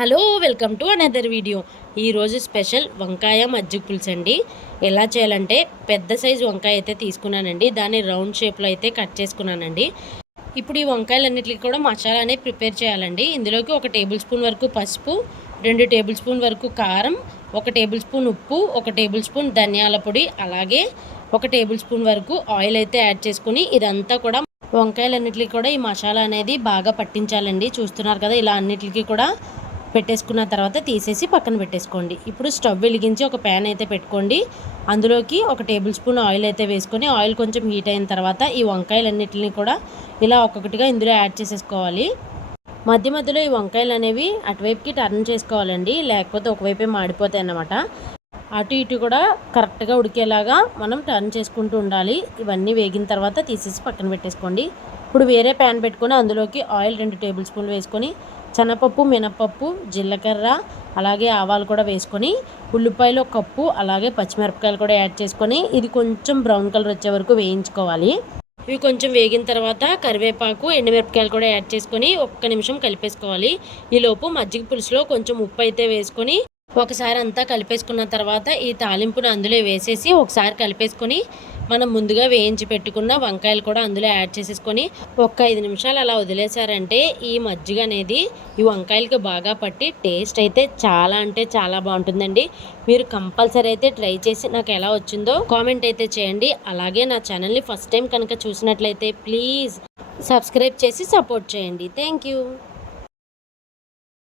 Hello welcome to another video. ఈరోజు special వంకాయ మజ్జిగ పులుసు అండి. ఎలా చేయాలంటే పెద్ద సైజు వంకాయ అయితే తీసుకున్నానండి. దాన్ని రౌండ్ షేప్లో అయితే కట్ చేసుకున్నానండి. ఇప్పుడు ఈ వంకాయలన్నిటికీ కూడా మసాలా అనేది ప్రిపేర్ చేయాలండి. ఇందులోకి 1 టేబుల్ స్పూన్ వరకు పసుపు, 2 టేబుల్ స్పూన్ వరకు కారం, 1 టేబుల్ స్పూన్ ఉప్పు, 1 టేబుల్ స్పూన్ ధనియాల పొడి, అలాగే 1 టేబుల్ స్పూన్ వరకు ఆయిల్ అయితే యాడ్ చేసుకుని ఇదంతా కూడా వంకాయలన్నిటికీ కూడా ఈ మసాలా అనేది బాగా పట్టించాలండి. చూస్తున్నారు కదా, ఇలా అన్నిటికీ కూడా పెట్టేసుకున్న తర్వాత తీసేసి పక్కన పెట్టేసుకోండి. ఇప్పుడు స్టవ్ వెలిగించి ఒక ప్యాన్ అయితే పెట్టుకోండి. అందులోకి 1 టేబుల్ స్పూన్ ఆయిల్ అయితే వేసుకొని ఆయిల్ కొంచెం హీట్ అయిన తర్వాత ఈ వంకాయలన్నిటిని కూడా ఇలా ఒక్కొక్కటిగా ఇందులో యాడ్ చేసేసుకోవాలి. మధ్య మధ్యలో ఈ వంకాయలు అనేవి అటువైపుకి టర్న్ చేసుకోవాలండి, లేకపోతే ఒకవైపే మాడిపోతాయి అన్నమాట. అటు ఇటు కూడా కరెక్ట్గా ఉడికేలాగా మనం టర్న్ చేసుకుంటూ ఉండాలి. ఇవన్నీ వేగిన తర్వాత తీసేసి పక్కన పెట్టేసుకోండి. ఇప్పుడు వేరే ప్యాన్ పెట్టుకొని అందులోకి ఆయిల్ 2 టేబుల్ స్పూన్లు వేసుకొని శనగపప్పు, మినపప్పు, జీలకర్ర, అలాగే ఆవాలు కూడా వేసుకొని ఉల్లిపాయలు 1 కప్పు, అలాగే పచ్చిమిరపకాయలు కూడా యాడ్ చేసుకొని ఇది కొంచెం బ్రౌన్ కలర్ వచ్చే వరకు వేయించుకోవాలి. ఇవి కొంచెం వేగిన తర్వాత కరివేపాకు, ఎండుమిరపకాయలు కూడా యాడ్ చేసుకొని 1 నిమిషం కలిపేసుకోవాలి. ఈలోపు మజ్జిగ పులుసులో కొంచెం ఉప్పు అయితే వేసుకొని ఒకసారి అంతా కలిపేసుకున్న తర్వాత ఈ తాలింపును అందులో వేసేసి ఒకసారి కలిపేసుకొని మనం ముందుగా వేయించి పెట్టుకున్న వంకాయలు కూడా అందులో యాడ్ చేసేసుకొని 5 నిమిషాలు అలా వదిలేశారంటే ఈ మజ్జిగ అనేది ఈ వంకాయలకి బాగా పట్టి టేస్ట్ అయితే చాలా అంటే చాలా బాగుంటుందండి. మీరు కంపల్సరీ అయితే ట్రై చేసి నాకు ఎలా వచ్చిందో కామెంట్ అయితే చేయండి. అలాగే నా ఛానల్ని ఫస్ట్ టైం కనుక చూసినట్లయితే ప్లీజ్ సబ్స్క్రైబ్ చేసి సపోర్ట్ చేయండి. Thank you.